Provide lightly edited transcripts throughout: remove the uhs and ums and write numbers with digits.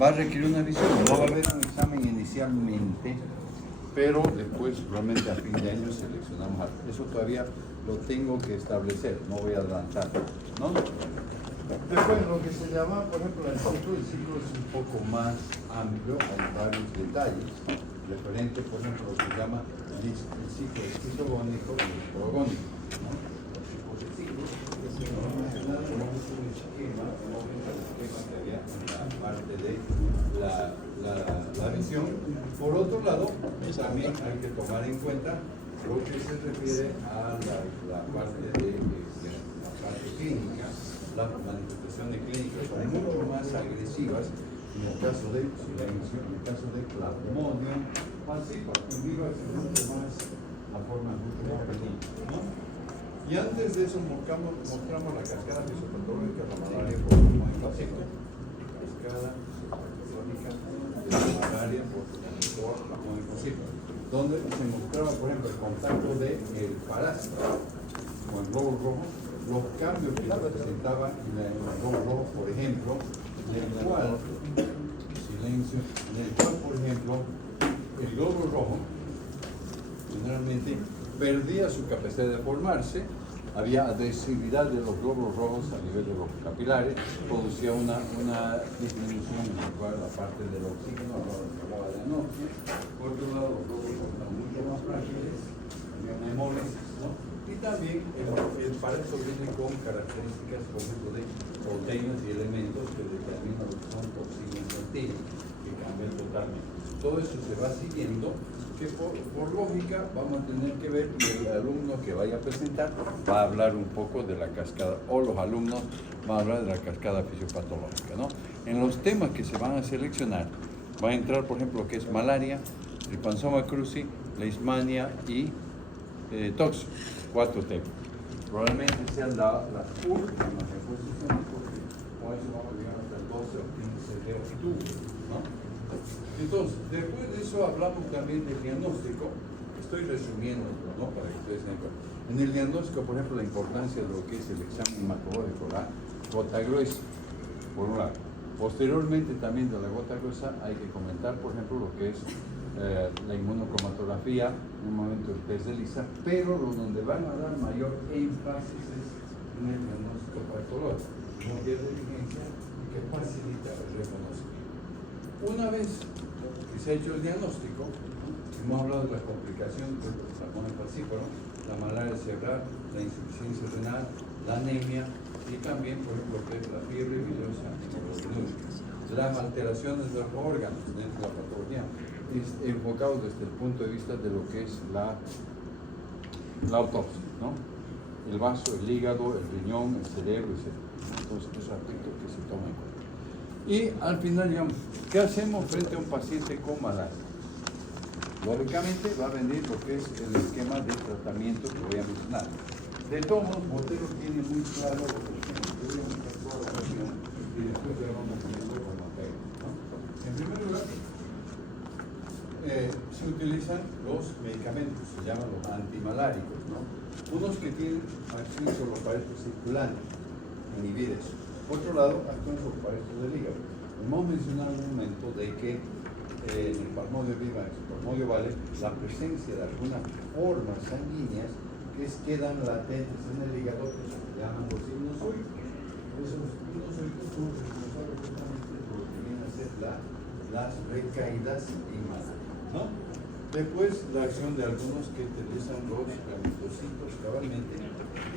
va a requerir una visión. No va a haber un examen inicialmente, pero después, realmente a fin de año, seleccionamos algo. Eso todavía lo tengo que establecer, no voy a adelantar, ¿no? Después, lo que se llama, por ejemplo, el ciclo es un poco más amplio, hay varios detalles, referente, por ejemplo, lo que se llama el ciclo citogónico y el progónico, ¿no? Los tipos de ciclos, un esquema que había en la parte de la visión. Por otro lado, también hay que tomar en cuenta lo que se refiere a la parte de la parte clínica. Las manifestaciones clínicas son mucho más agresivas en el caso de silencio, en el caso de plasmodium falciparum, en vivo es mucho más, la forma mucho más pequeña, ¿no? Y antes de eso mostramos la cascada fisiopatológica de la malaria por plasmodium falciparum, cascada fisiopatológica de la malaria por plasmodium falciparum, donde se mostraba, por ejemplo, el contacto del parásito con el globo rojo, los cambios que presentaba en el globo rojo, por ejemplo, en el cual, por ejemplo, el globo rojo generalmente perdía su capacidad de formarse, había adhesividad de los glóbulos rojos a nivel de los capilares, producía una disminución en la cual la parte del oxígeno, hablaba de anoxia. Por otro lado, los glóbulos rojos están mucho más frágiles, había una hemólisis, ¿no? Y también el parásito viene con características, por ejemplo, de proteínas y elementos que determinan lo que son toxinas infantiles, que cambian totalmente. Todo eso se va siguiendo, que por lógica vamos a tener que ver, y el alumno que vaya a presentar va a hablar un poco de la cascada, o los alumnos van a hablar de la cascada fisiopatológica, ¿no? En los temas que se van a seleccionar, va a entrar, por ejemplo, lo que es malaria, Trypanosoma cruzi, leishmania y toxo. 4 temas. Probablemente sean las últimas exposiciones, porque con eso vamos a llegar hasta el 12 o 15 de octubre, ¿no? Entonces, después de eso hablamos también del diagnóstico. Estoy resumiendo, ¿no? Para que ustedes sepan. En el diagnóstico, por ejemplo, la importancia de lo que es el examen hematológico, la gota gruesa, por un lado. Posteriormente también de la gota gruesa hay que comentar, por ejemplo, lo que es la inmunocromatografía, en un momento el test de Lisa, pero donde van a dar mayor énfasis es en el diagnóstico patológico, como de diligencia y que facilita el reconocimiento. Una vez que se ha hecho el diagnóstico, hemos hablado de las complicaciones del plasmodium falciparum, la malaria cerebral, la insuficiencia renal, la anemia y también, por ejemplo, lo que es la fiebre biliar hemoglobinuria, las alteraciones de los órganos dentro de la patología, enfocado desde el punto de vista de lo que es la autopsia, ¿no? El vaso, el hígado, el riñón, el cerebro, etc. Entonces, esos aspectos que se toman en cuenta. Y al final, digamos, ¿qué hacemos frente a un paciente con malaria? Lógicamente va a venir lo que es el esquema de tratamiento que voy a mencionar. De todos modos, Botero tiene muy claro lo que tiene. Yo voy a mostrar toda la cuestión y después ya vamos poniendo con Mateo, ¿no? En primer lugar, se utilizan los medicamentos, se llaman los antimaláricos, ¿no? Unos que tienen acción sobre los paredes circulares, inhibir eso. Por otro lado, actúan sobre los paredes del hígado. Hemos mencionado en un momento de que en el plasmodio viva, en el plasmodio vale, la presencia de algunas formas sanguíneas que quedan latentes en el hígado, que se llaman los sinusoides. Esos sinusoides son responsables justamente de lo que vienen a ser las recaídas en malaria, ¿no? Después, la acción de algunos que utilizan los gamicocitos cabalmente.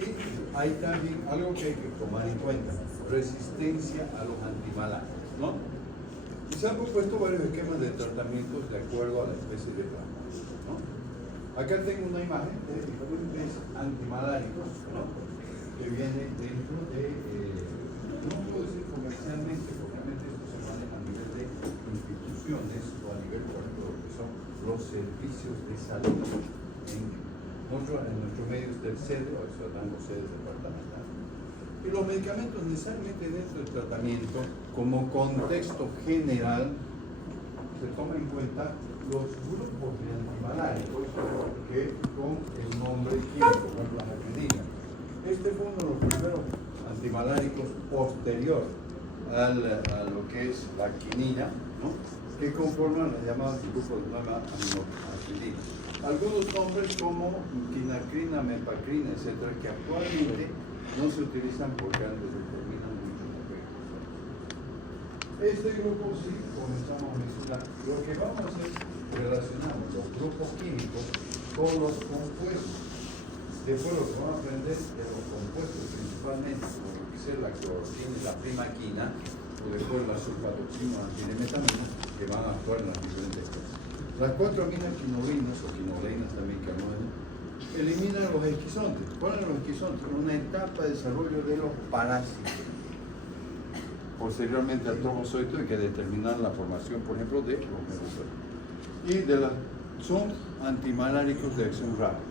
Y hay también algo que hay que tomar en cuenta, resistencia a los antimalarios, ¿no? Y se han propuesto varios esquemas de tratamientos de acuerdo a la especie de plasmodium, ¿no? Acá tengo una imagen de diferentes antimaláricos, ¿no? Que viene dentro de, no puedo decir comercialmente, porque realmente esto se maneja a nivel de instituciones o a nivel, por ejemplo, lo que son los servicios de salud. En nuestro medio está el CEDE, o sea, dan los sedes departamentales. Y los medicamentos necesariamente dentro del tratamiento, como contexto general, se toma en cuenta los grupos de antimaláricos que con el nombre químico, por ejemplo, la argentina. Este fue uno de los primeros antimaláricos posterior a lo que es la quinina, ¿no? Que conforman los llamados grupos de aminoácidos. Algunos nombres como quinacrina, mepacrina, etcétera, que actualmente no se utilizan porque antes determinan mucho efectos. Este grupo sí comenzamos a mencionar. Lo que vamos a hacer, relacionamos los grupos químicos con los compuestos. Después lo que vamos a aprender de los compuestos, principalmente, como lo que es la cloroquina y la primaquina, o después la sulfatoxina o antidimetamina, que van a actuar en las diferentes cosas. Las 4 aminoquinolinas, o quinoleinas también que hablamos, eliminan los esquizontes. ¿Cuáles son los esquizontes? Una etapa de desarrollo de los parásitos. Posteriormente al trofozoito hay que determinar la formación, por ejemplo, de los merozoitos. Y son antimaláricos de acción rápida.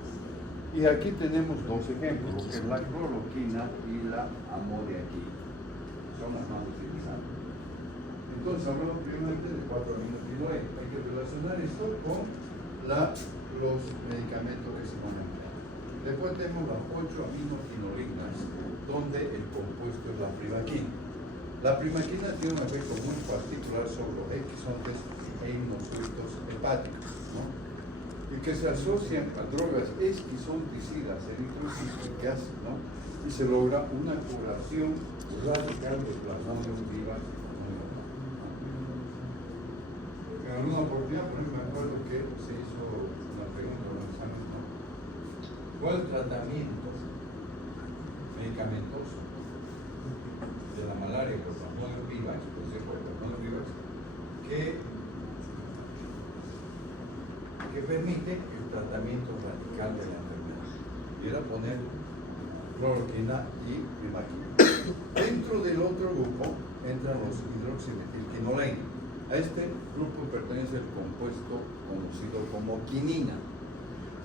Y aquí tenemos dos ejemplos, lo que es la cloroquina y la amodiaquina. Son las más utilizadas. Entonces hablamos primeramente de 4 aminoquinoleinas. Hay que relacionar esto con los medicamentos que se van a emplear. Después tenemos las 8 aminoquinolinas, donde el compuesto es la primaquina. La primaquina tiene un efecto muy particular sobre los esquizontes e hipnozoitos hepáticos, ¿no? Y que se asocian a drogas esquizonticidas eritrocíticas, ¿no? Y se logra una curación radical de plasmodium vivax. En alguna oportunidad, por ejemplo, me acuerdo que se hizo una pregunta en un examen, ¿no? ¿Cuál tratamiento medicamentoso de la malaria por plasmodium vivax, por ejemplo, el plasmodium vivax, que permite el tratamiento radical de la enfermedad? Y era poner cloroquina y primaquina. Dentro del otro grupo entran los hidroximetilquinoleinas. A este grupo pertenece el compuesto conocido como quinina.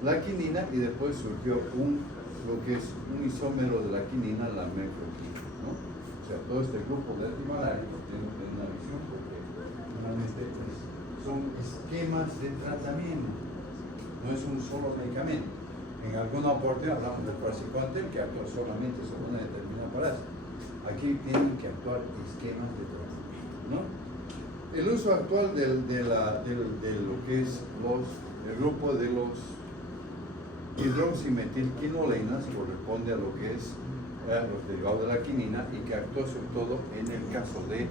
La quinina, y después surgió lo que es un isómero de la quinina, la mefloquina, ¿no? O sea, todo este grupo de antimaláricos tiene una visión porque normalmente son esquemas de tratamiento, no es un solo medicamento. En alguna oportunidad hablamos del praziquantel que actúa solamente sobre una determinada parásito. Aquí tienen que actuar esquemas de tratamiento, ¿no? El uso actual de lo que es el grupo de los hidroximetilquinoleinas corresponde a lo que es los derivados de la quinina y que actúa sobre todo en el caso de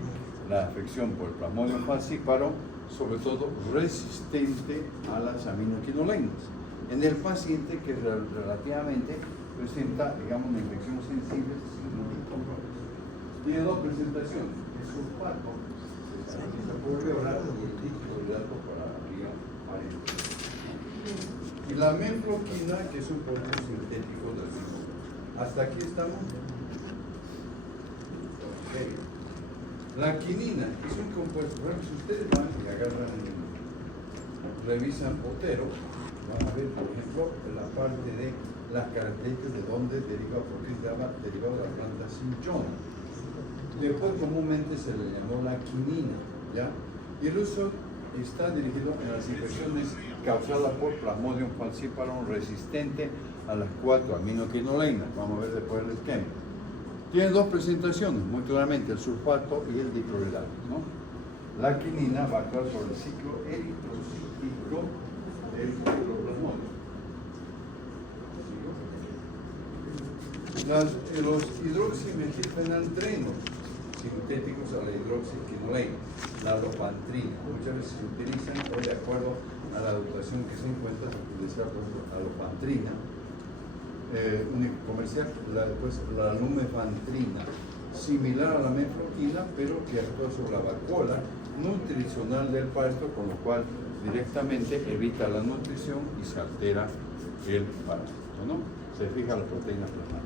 la afección por el plasmodium falciparum, sobre todo resistente a las aminoquinoleinas. En el paciente que relativamente presenta, digamos, una infección sensible sin muchos controles. Tiene dos presentaciones: el sulfato por vía oral y el líquido hidrato para la vía parenteral. Y la mefloquina, que es un producto sintético del mismo. ¿Hasta aquí estamos? Okay. La quinina es un compuesto. Por ejemplo, si ustedes van y agarran, revisan Otero, van a ver, por ejemplo, la parte de las características de dónde deriva, porque es derivado de la planta cinchona. Después comúnmente se le llamó la quinina, ¿ya? Y el uso está dirigido en las infecciones causadas por Plasmodium falciparum resistente a las 4 aminoquinoleinas. Vamos a ver después el esquema. Tiene dos presentaciones, muy claramente, el sulfato y el diclorhidrato, ¿no? La quinina va a actuar sobre el ciclo eritrocítico del clorplasmodium. Los hidroximetilfenaltrenos sintéticos a la hidroxiquinoleina, la lopantrina, muchas veces se utilizan hoy de acuerdo a la dotación que se encuentra, utilizar por ejemplo la lopantrina, comercial, después la lumefantrina, similar a la mefloquina, pero que actúa sobre la vacuola nutricional del pasto, con lo cual directamente evita la nutrición y se altera el parásito, ¿no? Se fija la proteína plasmática.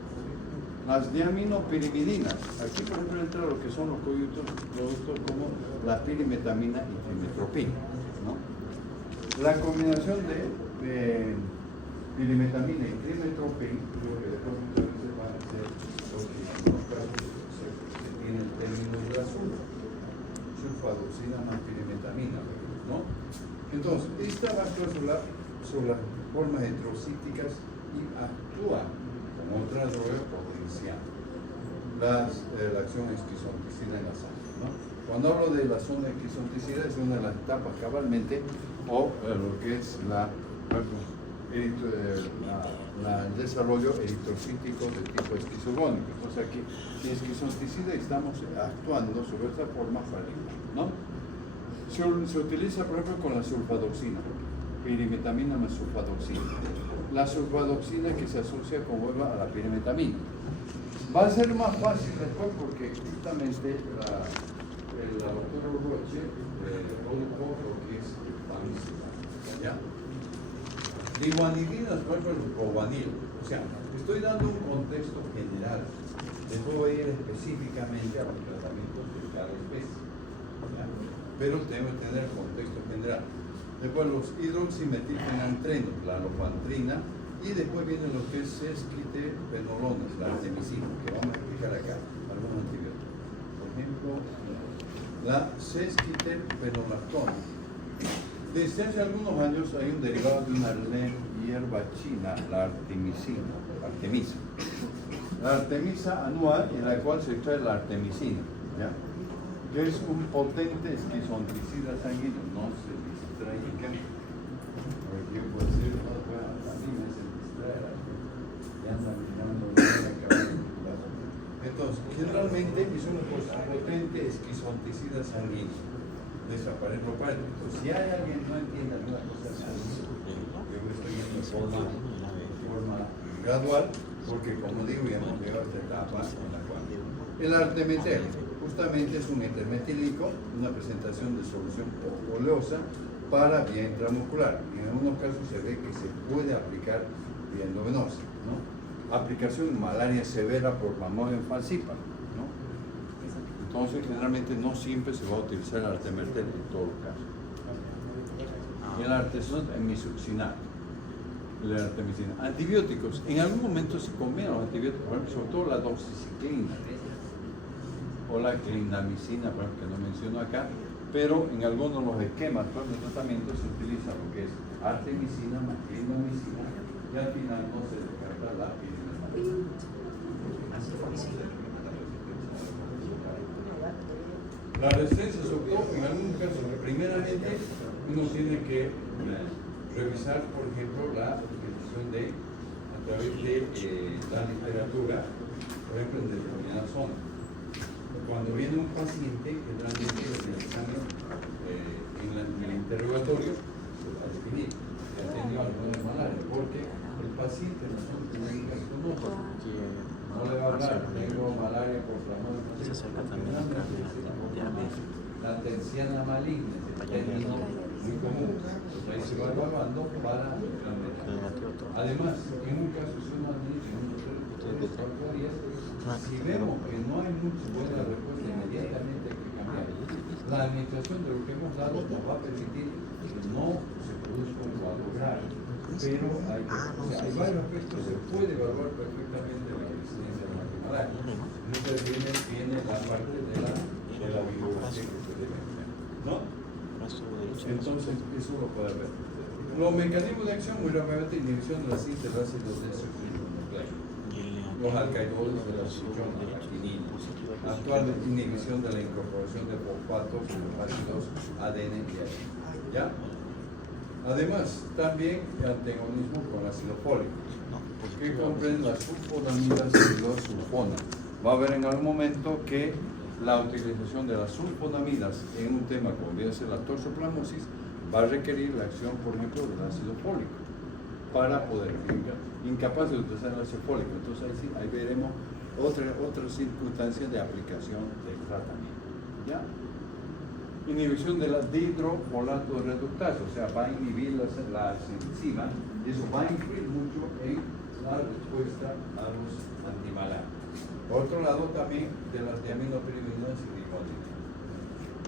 Las diaminopirimidinas, aquí por ejemplo entra lo que son los productos como la pirimetamina y trimetropina, ¿no? La combinación de pirimetamina y trimetropina, lo que después muchas veces va a ser lo que en algunos casos se tiene el término de azul, sulfadoxina más pirimetamina, ¿no? Entonces, esta va a actuar sobre las formas heterocíticas y actúa como otra droga potencial la acción esquizonticina en la sangre. ¿no? Cuando hablo de la zona esquizonticida es una de las etapas cabalmente, o lo que es el desarrollo eritrocítico de tipo esquizogónico. O sea que en esquizonticida estamos actuando sobre esta forma fálica, ¿no? Se utiliza, por ejemplo, con la sulfadoxina, pirimetamina más sulfadoxina. La sulfadoxina que se asocia con hueva a la pirimetamina. Va a ser más fácil después porque justamente el laboratorio Roche produjo lo que es famicida, ¿ya? Guanilinas, por ejemplo, o guanil. O sea, estoy dando un contexto general. Después voy a ir específicamente a los tratamientos de cada especie, ¿ya? Pero tengo que tener contexto general. Después los hidroximetilfenantrenos, la lofantrina, y después vienen los que es sesquiterpenolonas, la artemisina, que vamos a explicar acá, algunos antibióticos. Por ejemplo, la sesquiterpenolactona. Desde hace algunos años hay un derivado de una hierba china, la artemisa. La artemisa anual, en la cual se extrae la artemisina, ¿ya? Que es un potente esquizonticida sanguíneo, no se distraigan, porque yo puedo decir, no, bueno, a mí me se distrae, y anda mirando la cabeza. Entonces, generalmente es un potente esquizonticida sanguíneo. Desaparece lo cual. Entonces, si hay alguien que no entiende alguna cosa así, yo estoy yendo de forma gradual, porque como digo, ya hemos llegado a esta etapa en la cual el artemetel justamente es un etermetílico, una presentación de solución oleosa para vía intramuscular. Y en algunos casos se ve que se puede aplicar vía endovenosa, ¿no? Aplicación en malaria severa por Plasmodium falciparum, ¿no? Entonces, generalmente no siempre se va a utilizar el artemetel en todos los casos. El artemisocinato, la artemisina. Antibióticos. En algún momento se combinan los antibióticos, por ejemplo, sobre todo la doxiciclina o la clindamicina, por ejemplo, que no menciono acá, pero en algunos de los esquemas de tratamiento se utiliza lo que es artemisina más clindamicina y al final no se descarta la clindamicina. La resistencia, sobre todo, en algún caso, primeramente uno tiene que revisar, por ejemplo, la utilización a través de la literatura, por ejemplo, en determinada zona. Cuando viene un paciente, generalmente en el examen, en el interrogatorio, se va a definir que ha tenido algo de malaria, porque el paciente no conoce. No le va a hablar, tengo malaria por Plasmodium falciparum. La terciana maligna es el término muy común. Entonces ahí se va evaluando para el plan. Además, en un caso, si uno administra en unos 3 o 4 días, si vemos que no hay mucha buena respuesta, inmediatamente hay que cambiar. La administración de lo que hemos dado nos va a permitir que no se produzca un cuadro grave. Pero hay varios aspectos, se puede evaluar perfectamente la resistencia a la malaria. Muchas veces viene la parte de la bibliografía que se debe hacer, ¿no? Entonces, eso lo puede ver. Los mecanismos de acción, muy rápidamente, inhibición de la síntesis de ácidos desoxirribonucleico, los alcaloides de la citromelaquinina, actual inhibición de la incorporación de fosfatos en los ácidos ADN y ARN, ¿ya? Además, también antagonismo con ácido fólico, que comprende las sulfonamidas y los sulfonas. Va a haber en algún momento que la utilización de las sulfonamidas en un tema como viene a ser la toxoplasmosis va a requerir la acción, por ejemplo, del ácido fólico para poder incapaz de utilizar el ácido fólico. Entonces ahí veremos otras circunstancias de aplicación del tratamiento, ¿ya? Inhibición de la dihidrofolato reductasa, o sea, va a inhibir la enzima y eso va a influir mucho en la respuesta a los antimalarios. Por otro lado, también de las diaminopiridinas y ribotril.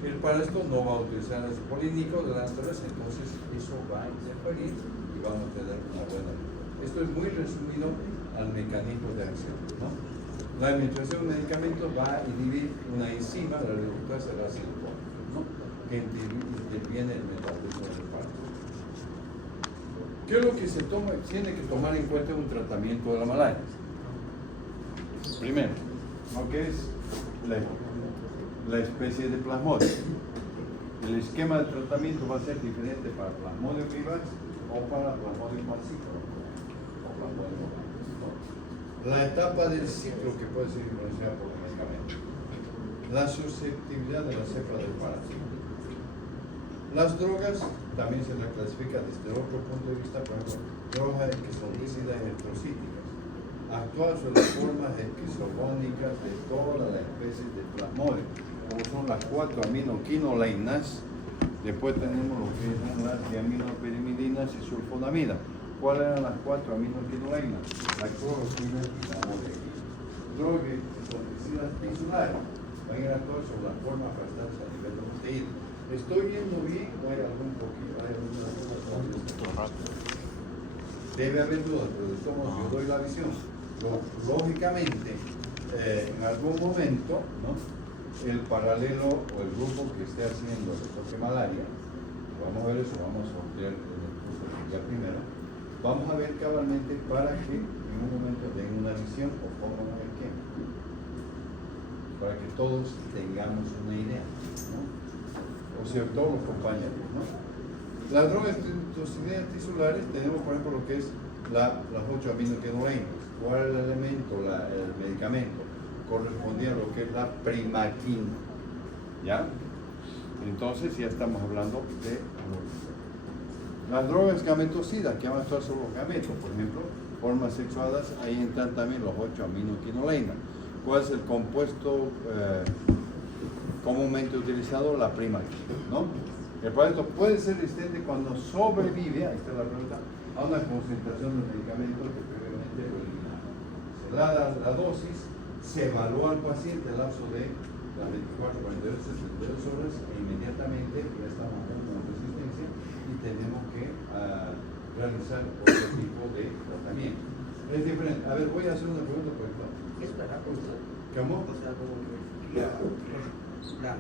Él para esto no va a utilizar el polínico de las naturaleza, entonces eso va a interferir y vamos a tener una buena respuesta. Esto es muy resumido al mecanismo de acción, ¿no? La administración de medicamentos va a inhibir una enzima, la reductasa del ácido fólico, ¿no? Que interviene el metabolismo del parto. ¿Qué es lo que tiene que tomar en cuenta en un tratamiento de la malaria? Primero, lo que es la especie de Plasmodium. El esquema de tratamiento va a ser diferente para Plasmodium vivax o para Plasmodium falciparum o Plasmodium ovoide. La etapa del ciclo que puede ser influenciada por el medicamento. La susceptibilidad de la cepa del parásito. Las drogas también se las clasifica desde otro punto de vista, por ejemplo, drogas esquizofrénicas electrocíticas. Actúan sobre formas esquizofónicas de todas las especies de Plasmodium, como son las 4 aminoquinolainas. Después tenemos lo que son las diaminopirimidinas y sulfonamidas. ¿Cuáles eran las 4 aminoquinolainas? La cloroquina y la molequina. Drogas esquizofrénicas tisulares van a actuar sobre las formas bastantes a nivel de los tejidos. ¿Estoy viendo bien o hay algún poquito? ¿Hay alguna duda? Debe haber dudas, pero de todos modos yo doy la visión. Lógicamente, en algún momento, ¿no?, el paralelo o el grupo que esté haciendo el toque malaria, vamos a ver eso, vamos a sortear en el curso ya primero, vamos a ver cabalmente para que en un momento den una visión o pongan un esquema, para que todos tengamos una idea, ¿no? O sea, todos los compañeros, ¿no? Las drogas toxinas tisulares tenemos, por ejemplo, lo que es las 8 aminoquinolainas. ¿Cuál es el elemento, el medicamento? Correspondía a lo que es la primaquina, ¿ya? Entonces ya estamos hablando de las drogas gametocidas, que van a actuar sobre los gametos, por ejemplo, formas sexuadas, ahí entran también los 8 aminoquinolainas. ¿Cuál es el compuesto comúnmente utilizado? La primaquina, ¿no? El parásito puede ser resistente cuando sobrevive, ahí está la pregunta, a una concentración del medicamento que previamente lo eliminaron. Se da la dosis, se evalúa al paciente el lapso de las 24, 48, 72 horas e inmediatamente ya estamos con resistencia y tenemos que realizar otro tipo de tratamiento. Es diferente. A ver, voy a hacer una pregunta por ejemplo. ¿Qué es para usted? ¿Cómo? O sea, como que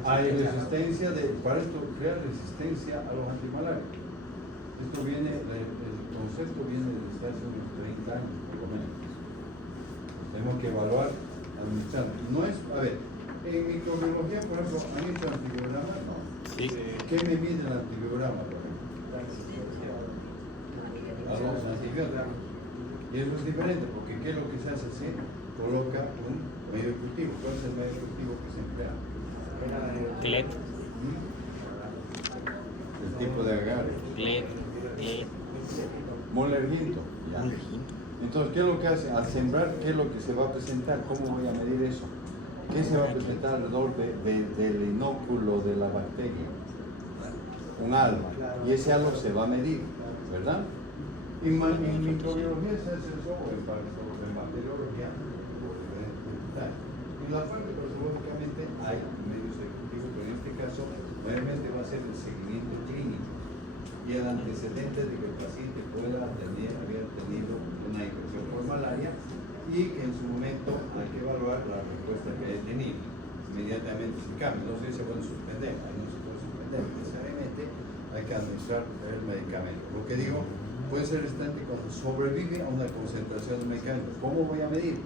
Hay resistencia para esto crea resistencia a los antimalarios. Esto viene, el concepto viene desde hace unos 30 años, por lo menos. Tenemos que evaluar, administrar. No es, a ver, en microbiología, por ejemplo, ¿han hecho antibiogramas? No. Sí. ¿Qué me mide el antibiograma, por ejemplo? A los antibióticos. Y eso es diferente, porque ¿qué es lo que se hace? Se coloca un medio de cultivo. ¿Cuál es el medio de cultivo que se emplea? Clet. El tipo de agarre. Clet. Molerginto. Ya. Entonces, ¿qué es lo que hace? Al sembrar, ¿qué es lo que se va a presentar? ¿Cómo voy a medir eso? ¿Qué se va a presentar alrededor del inóculo de la bacteria? Un alma. Y ese algo se va a medir, ¿verdad? En microbiología se hace eso, o en bacteriología, en la parte lógicamente hay medios ejecutivos, pero en este caso realmente va a ser el seguimiento clínico y el antecedente de que el paciente pueda haber tenido una infección por malaria y que en su momento hay que evaluar la respuesta que haya tenido. Inmediatamente se cambia, no se puede suspender, ahí no se puede suspender, necesariamente hay que administrar el medicamento. Lo que digo, puede ser resistente cuando sobrevive a una concentración de medicamento. ¿Cómo voy a medir?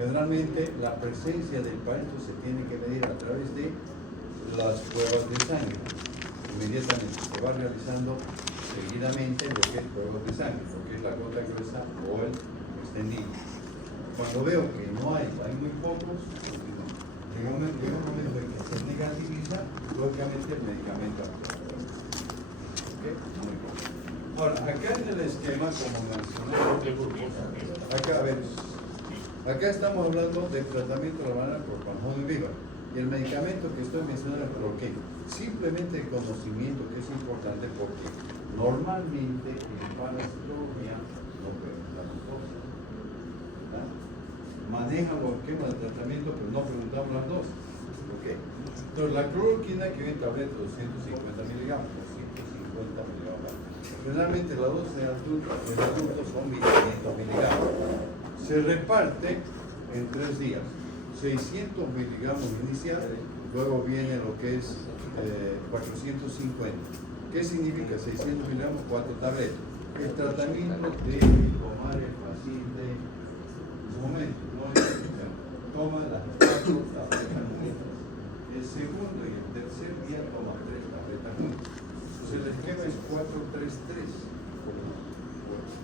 Generalmente la presencia del parásito se tiene que medir a través de las pruebas de sangre. Inmediatamente se va realizando seguidamente lo que es pruebas de sangre, lo que es la gota gruesa o el extendido. Cuando veo que no hay muy pocos, llega un momento en que se negativiza, lógicamente el medicamento actúa. ¿Okay? Muy poco. Ahora, acá en el esquema, como mencioné, acá, a ver, acá estamos hablando del tratamiento de la banana por Plasmodium vivax. Y el medicamento que estoy mencionando es cloroquina. Simplemente el conocimiento que es importante porque normalmente en parasitología no preguntamos cosas. Manejan los esquemas de tratamiento, pero no preguntamos las dosis. ¿Okay? Entonces, la cloroquina que viene en tableta de 250 miligramos, 250 miligramos. Generalmente la dosis de adultos son 1500 miligramos. Se reparte en 3 días. 600 miligramos inicial, luego viene lo que es 450. ¿Qué significa 600 miligramos? 4 tabletas. El tratamiento debe tomar el paciente en su momento, no es toma las 4 tabletas. el segundo y el tercer día toma 3 tabletas juntas. Entonces el esquema es 4-3-3.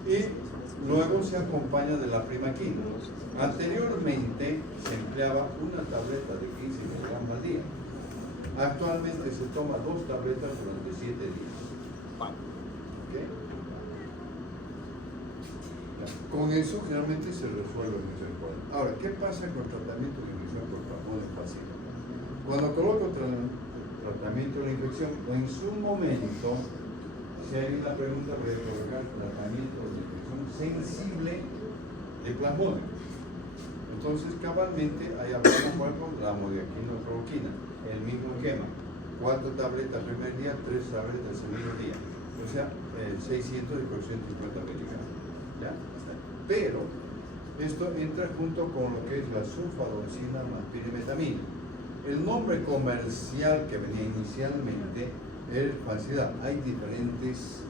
Y luego se acompaña de la prima quina. Anteriormente se empleaba una tableta de 15 miligramos al día. Actualmente se toma 2 tabletas durante 7 días. ¿Okay? Con eso generalmente se resuelve mucho el problema. Ahora, ¿qué pasa con el tratamiento de infección por plasmodium falciparum? Cuando coloco tratamiento de la infección, en su momento, si hay una pregunta, voy a colocar tratamiento de infección sensible de plasmodium. Entonces, cabalmente, ahí hablamos con la modiaquina, el mismo esquema. 4 tabletas el primer día, 3 tabletas el segundo día. O sea, 600 y 450 miligramos. ¿Ya? Pero, esto entra junto con lo que es la sulfadoxina más pirimetamina. El nombre comercial que venía inicialmente es falsidad. Hay diferentes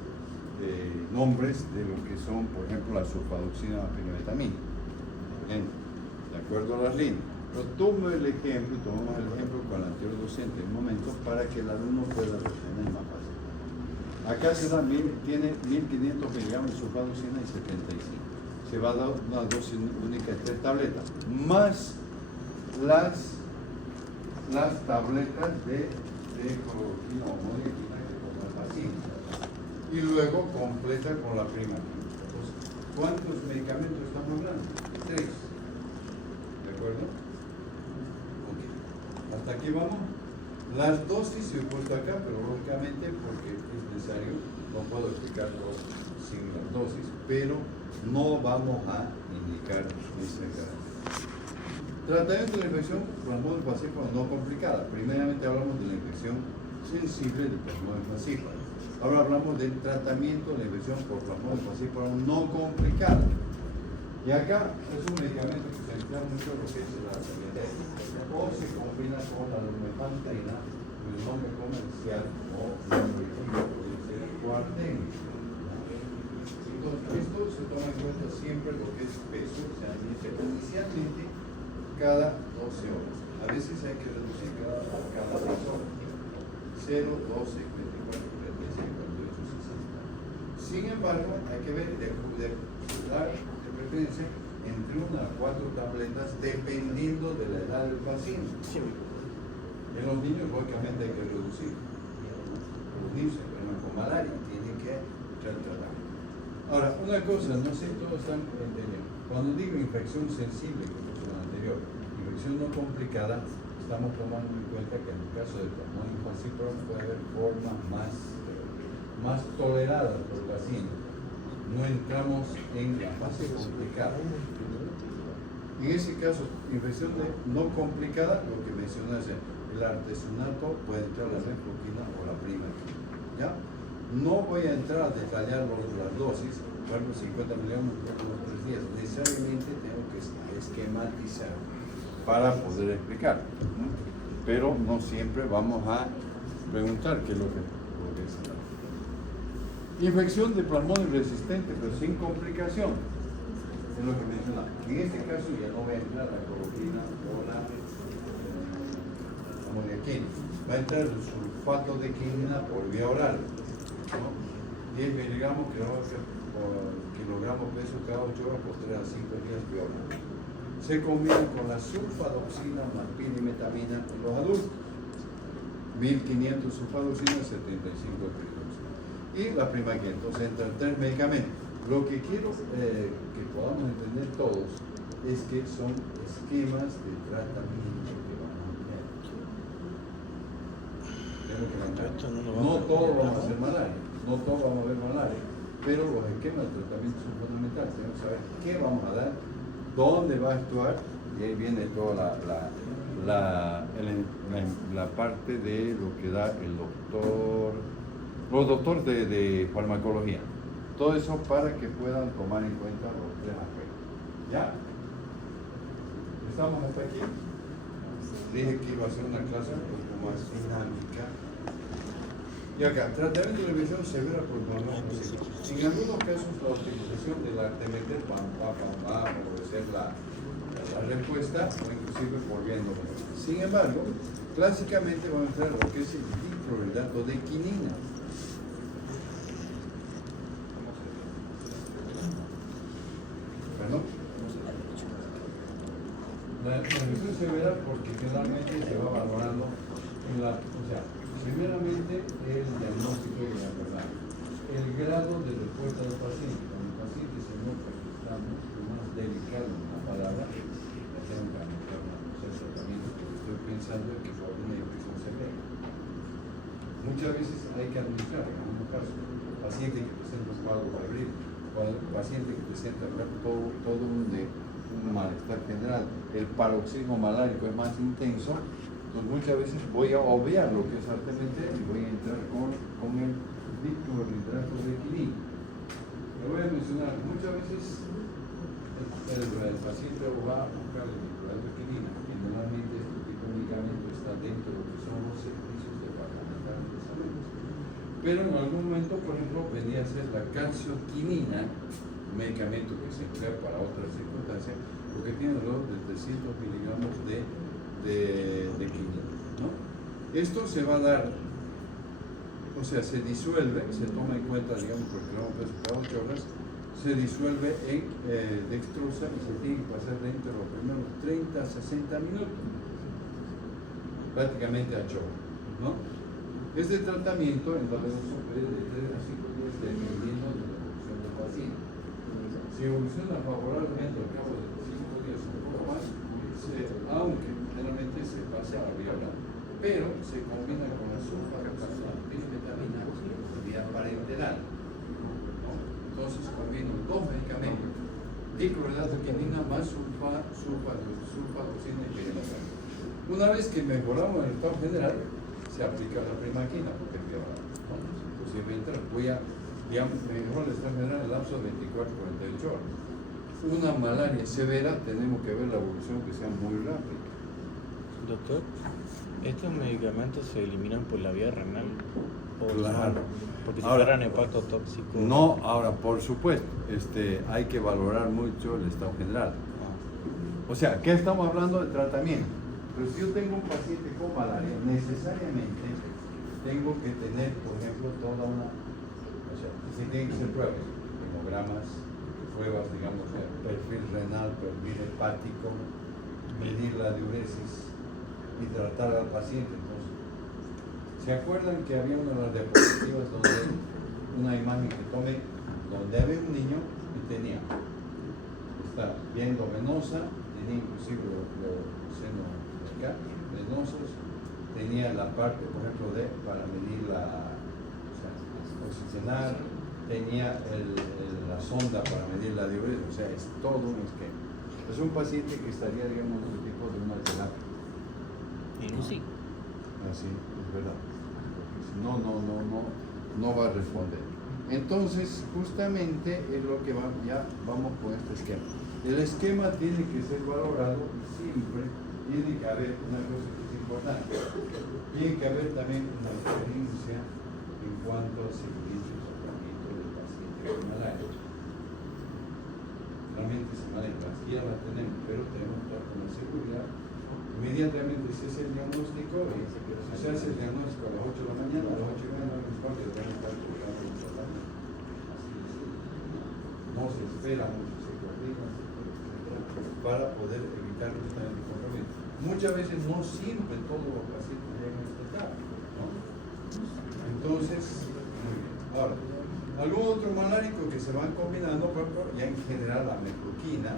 nombres de lo que son, por ejemplo, la sulfadoxina más pirimetamina. Bien, de acuerdo a las líneas. Pero tomamos el ejemplo con el anterior docente en un momento para que el alumno pueda retener más fácil. Acá se da tiene 1500 miligramos de sulfadoxina y 75. Se va a dar una dosis única de 3 tabletas, más las tabletas de cloroquina o modiaquina que toma el paciente. Y luego completa con la prima. Entonces, ¿cuántos medicamentos estamos hablando? 3. ¿De acuerdo? Okay. Hasta aquí vamos. Las dosis se he puesto acá, pero lógicamente porque es necesario, no puedo explicarlo sin las dosis, pero no vamos a indicar ese grado. Tratamiento de la infección plasmodium falciparum no complicada. Primeramente hablamos de la infección sensible de plasmodium falciparum. Ahora hablamos del tratamiento de la infección por plasmodium falciparum no complicada. Y acá es un medicamento que se emplea mucho en lo que es la salida o se combina con la lumefantrina, con el nombre comercial o nombre químico, puede ser Cuarten. Entonces, esto se toma en cuenta siempre lo que es peso, se administra inicialmente cada 12 horas. A veces hay que reducir cada 6 horas. 0, 12, 24, 36, 48, 60. Sin embargo, hay que ver dar de preferencia entre 1 a 4 tabletas dependiendo de la edad del paciente. En los niños, lógicamente, hay que reducir. Los niños se enferman con malaria, tienen que tratar. Ahora, una cosa, no sé si todos están entendiendo. Cuando digo infección sensible, como es la anterior, infección no complicada, estamos tomando en cuenta que en el caso del plasmodium falciparum puede haber formas más toleradas por el paciente. No entramos en la fase complicada. En ese caso, infección no complicada, lo que mencionaste, el artesunato puede entrar la refluxina o la prima. ¿Ya? No voy a entrar a detallar las dosis, por ejemplo, 50 miligramos por los 3 días. Necesariamente tengo que esquematizar para poder explicar. Pero no siempre vamos a preguntar qué es lo que es. Infección de plasmodium resistente, pero sin complicación. Es lo que mencionaba. En este caso ya no va a entrar la cloroquina o la modiaquina. Va a entrar el sulfato de quinina por vía oral. ¿No? 10 miligramos por kilogramo peso cada 8 horas por 3 a 5 días vía oral. Se combina con la sulfadoxina más pirimetamina en los adultos. 1500 sulfadoxina, 75 tridoxina. Y la prima que entonces entran 3 medicamentos. Lo que quiero que podamos entender todos es que son esquemas de tratamiento que vamos a tener. No todos vamos a hacer malaria, no todos vamos a ver malaria, pero los esquemas de tratamiento son fundamentales. Tenemos que saber qué vamos a dar, dónde va a actuar, y ahí viene toda la parte de lo que da el doctor, los doctores de farmacología. Todo eso para que puedan tomar en cuenta los 3 aspectos. ¿Ya? ¿Estamos hasta aquí? Dije que iba a ser una clase un poco más dinámica. Y acá, tratamiento de infección severa por plasmodium falciparum. En algunos casos la utilización del artemeter puede ser la respuesta o inclusive volviendo. Sin embargo, Clásicamente vamos a entrar en lo que es el diclorhidrato de quinina. ¿Perdón? La reducción se verá porque generalmente se va valorando en la, o sea, primeramente el diagnóstico de la verdad, el grado de respuesta del paciente. Cuando el paciente se nota que está mucho más delicado en la palabra, le tengo que anotar un tratamiento porque estoy pensando en que por una infección severa. Muchas veces hay que administrar, en algunos casos, paciente que presenta un cuadro febril, paciente que presenta todo un malestar general, el paroxismo malárico es más intenso, entonces muchas veces voy a obviar lo que es altamente y voy a entrar con el diclorhidrato de quinina. Le voy a mencionar, muchas veces el paciente va a buscar el diclorhidrato de quinina, generalmente este tipo de medicamento está dentro de lo que son los servicios departamentales de salud. Pero en algún momento, por ejemplo, venía a ser la calcioquinina, un medicamento que se emplea para otras circunstancias, porque tiene alrededor de 300 miligramos de quinina, ¿no? Esto se va a dar, o sea, se disuelve, se toma en cuenta, digamos, por gramo peso cada 8 horas, se disuelve en dextrosa y se tiene que pasar dentro de los primeros 30 a 60 minutos, prácticamente a chorro, ¿no? Este tratamiento en la reducción puede de 3 a 5 días dependiendo de la evolución del paciente. Si evoluciona favorablemente al cabo de 5 días o un poco más, aunque generalmente se pasa a vía oral, pero se combina con la sulfadoxina-bifetamina vía parenteral, ¿no? Entonces combino dos medicamentos, diclorhidrato de quinina más sulfadoxina y piridoxina. Una vez que mejoramos el estado general, se aplica la primaquina porque es vía oral, ¿no? Entonces mientras voy a mejor el estado general en el lapso de 24-48 horas. Una malaria severa tenemos que ver la evolución que sea muy rápida. Doctor, ¿estos medicamentos se eliminan por la vía renal? Claro. Porque si Ahora, fueran hepatotóxicos. No, ahora por supuesto, hay que valorar mucho el estado general. O sea, ¿qué estamos hablando de tratamiento? Pero si yo tengo un paciente con malaria, necesariamente tengo que tener, por ejemplo, toda una, o sea, si tienen que ser pruebas, hemogramas, pruebas, digamos, perfil renal, perfil hepático, medir la diuresis y tratar al paciente. Entonces, ¿se acuerdan que había una de las diapositivas donde una imagen que tomé, donde había un niño y tenía, está viendo venosa, tenía inclusive los senos venosos, tenía la parte, por ejemplo, para medir oxigenar, tenía la sonda para medir la diuresis, o sea, es todo un esquema. Es un paciente que estaría, digamos, en tipo de una terapia. Sí. Así, es verdad. Porque si no va a responder. Entonces, justamente es lo que ya vamos con este esquema. El esquema tiene que ser valorado y siempre tiene que haber una cosa que es importante. Tiene que haber también una experiencia en cuanto al seguimiento y tratamiento del paciente con malaria. Realmente esa malaria ya la tenemos, pero tenemos que estar con la seguridad. Inmediatamente se hace el diagnóstico y se hace el diagnóstico a las 8 de la mañana, a las 8 y media no importa que deben estar colgando el tratamiento. Así de simple. No se espera mucho, se coordina, para poder evitar justamente el compromiso. Muchas veces no siempre todos los pacientes llegan a este estado, ¿no? Entonces, muy bien. Ahora, algún otro malárico que se van combinando, por ejemplo, ya en general la metloquina,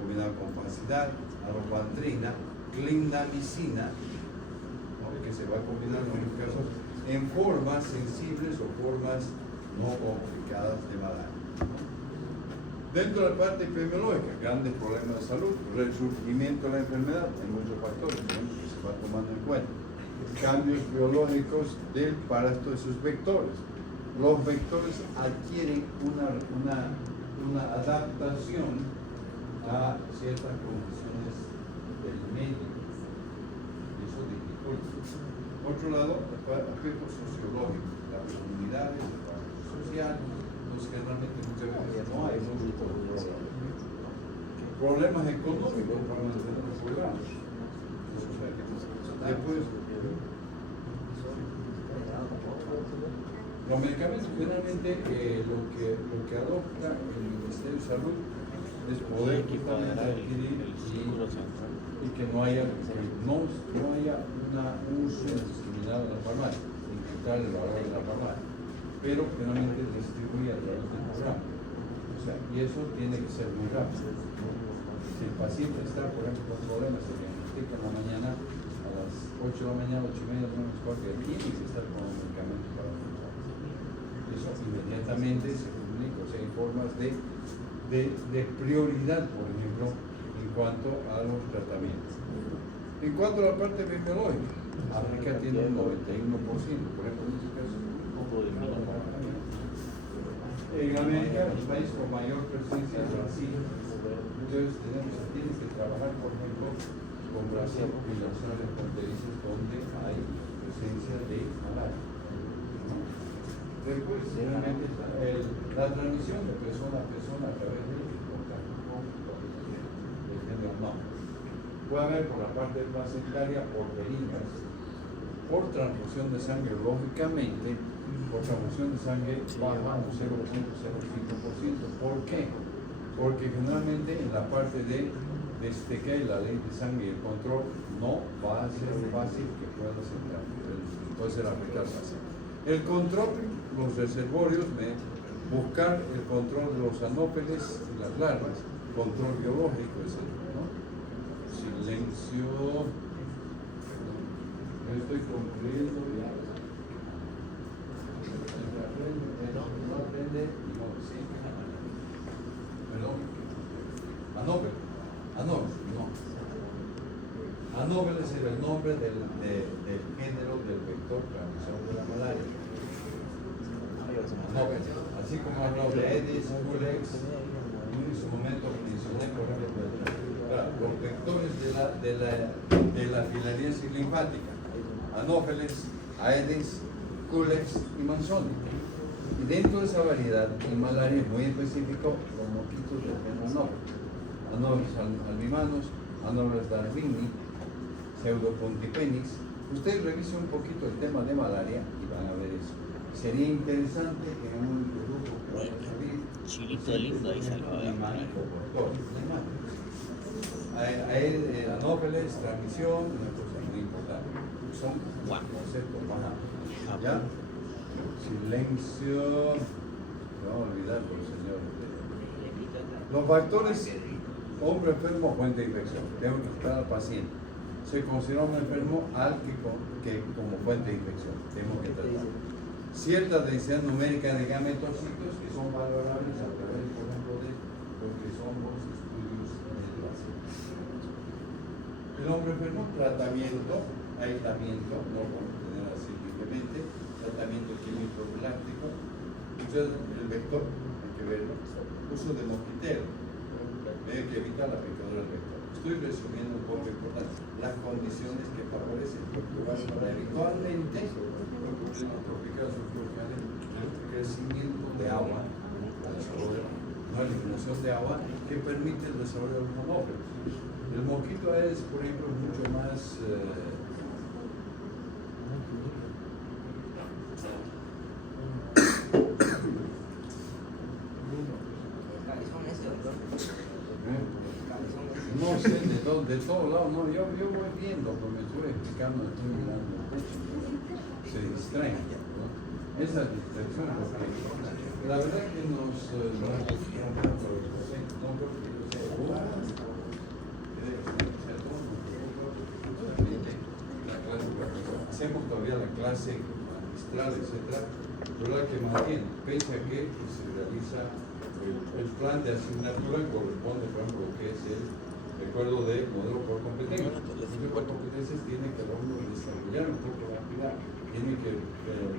combinada con Fansidar, alopantrina, clindamicina, ¿no? Que se va combinando en muchos casos en formas sensibles o formas no complicadas de malaria. Dentro de la parte epidemiológica, grandes problemas de salud, resurgimiento de la enfermedad, hay muchos factores que se va tomando en cuenta. Cambios biológicos del parásito de sus vectores. Los vectores adquieren una adaptación a ciertas condiciones del medio. Eso dificulta. Por otro lado, aspectos sociológicos, las comunidades, el trabajo social. Entonces, generalmente muchas veces no hay muchos problemas económicos para mantener los programas. Después, Los medicamentos generalmente lo que adopta el Ministerio de Salud es poder justamente adquirir y que no haya un uso indiscriminado en la farmacia, sin quitar el valor de la farmacia, pero generalmente distribuye a través del programa. O sea, y eso tiene que ser muy rápido. Si el paciente está, por ejemplo, con problemas, se diagnostica en la mañana, a las 8 de la mañana, 8:30, 9:15, tiene que estar con el medicamento para control. Eso inmediatamente se comunica, o sea, hay formas de prioridad, por ejemplo, en cuanto a los tratamientos. En cuanto a la parte biológica, África tiene un 91%, por ejemplo, en este caso. En América, el país con mayor presencia es Brasil. Entonces tienes que trabajar, por ejemplo, con Brasil y las zonas fronterizas donde hay presencia de malaria. Después, generalmente, la transmisión de persona a persona a través del contacto no. Puede haber por la parte placentaria, por jeringas, por transfusión de sangre, lógicamente, por transfusión de sangre baja un 0.05%. ¿Por qué? Porque generalmente en la parte de desde que hay la ley de sangre y el control, no va a ser fácil que pueda ser puede ser aplicar fácil. El control, los reservorios, buscar el control de los anófeles y las larvas, control biológico, ¿no? Silencio. Yo estoy concluyendo ya. No aprende, no, sí. Perdón. Anófeles, no. Anófeles es el nombre del género del vector transmisor de la malaria. Anófeles, así como habló de Aedes, Culex, en su momento mencioné, por ejemplo, los vectores de la filariasis linfática, Anófeles, Aedes, Culex y Manzoni. Y dentro de esa variedad, en malaria es muy específico los mosquitos del género Anófeles albimanos, Anófeles darwini, Pseudopontipenis. Ustedes revisen un poquito el tema de malaria y van a ver eso. Sería interesante que en un grupo que vaya a salir, Chilito lindo ahí salvado. Anófeles, transmisión, una cosa muy importante. Son conceptos más. ¿Ya? Silencio. Se va a olvidar, por señor. Los factores, hombre enfermo, fuente de infección. Tengo que estar al paciente. Se considera un enfermo al que como fuente de infección. Tengo que tratar. Cierta densidad numérica de gametocitos que son valorables a través, por ejemplo, de lo que son los estudios del paciente. El hombre enfermo, tratamiento, aislamiento, no podemos tener así simplemente, tratamiento químico-profiláctico, uso del vector, hay que verlo, uso de mosquitero, hay que evitar la picadura del vector. Estoy resumiendo un poco importante las condiciones que favorecen para habitualmente el crecimiento de agua, la eliminación de agua que permite el desarrollo de los anófeles. El mosquito Aedes, por ejemplo, es mucho más no sé de todos lados, no, yo voy viendo, porque me estoy explicando, estoy mirando el techo, se distraen, ¿no? Esa distracción, porque la verdad que nos hacemos todavía la clase magistral, etcétera, pero la que mantiene, pese a que se realiza el plan de asignatura corresponde, por ejemplo, lo que es el recuerdo de modelo por competencias. El modelo por competencias tiene que desarrollar un poco la actividad, tiene que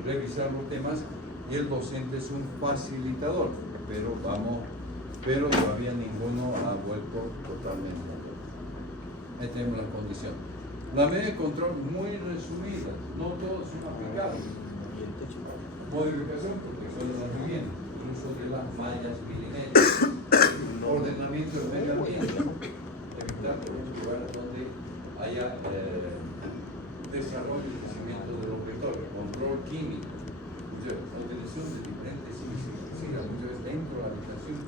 revisar los temas y el docente es un facilitador, pero todavía ninguno ha vuelto totalmente. Ahí tenemos la condición. La medida de control muy resumida, no todos son aplicables. Modificación, protección de la vivienda, uso de las mallas milimétricas, ordenamiento del medio ambiente, evitar los lugares donde haya desarrollo y crecimiento de los vectores, control químico, utilización de diferentes insecticidas, muchas veces dentro de la habitación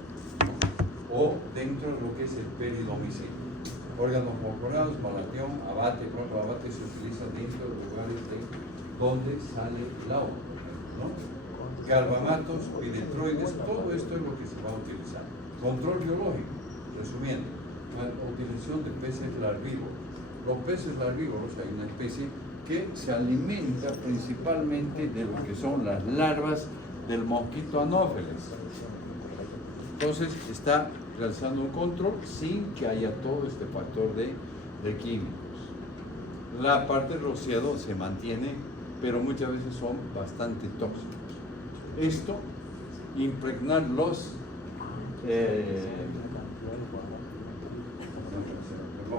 o dentro de lo que es el peridomicilio. Órganos corporales, malatión, abate, por ejemplo, abate se utiliza dentro de lugares donde sale el agua, ¿no? Carbamatos, piretroides, todo esto es lo que se va a utilizar. Control biológico, resumiendo, la utilización de peces larvívoros. Los peces larvívoros, hay una especie que se alimenta principalmente de lo que son las larvas del mosquito anófeles. Entonces está realizando un control sin que haya todo este factor de químicos. La parte del rociado se mantiene, pero muchas veces son bastante tóxicos. Esto, impregnar los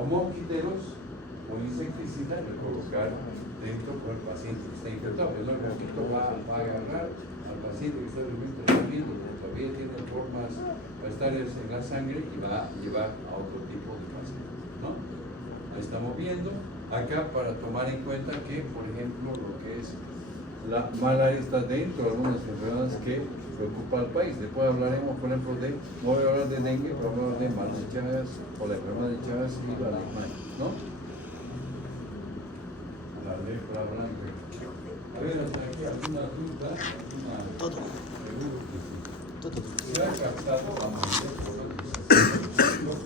mosquiteros o insecticidas y colocar dentro por el paciente que está infectado. El mosquito va a agarrar al paciente que está durmiendo tratamiento, porque todavía tiene formas bacterias en la sangre y va a llevar a otro tipo de paciente, ¿no? Ahí estamos viendo acá para tomar en cuenta que, por ejemplo, lo que es la malaria está dentro de algunas enfermedades que preocupa al país. Después hablaremos, por ejemplo, no voy a hablar de dengue, pero voy a hablar de mal de Chagas o la enfermedad de Chagas y la leishmania, ¿no? La lepra blanca. A ver, hasta aquí, ¿alguna duda? ¿Alguna pregunta? ¿Se ha captado la mayoría de los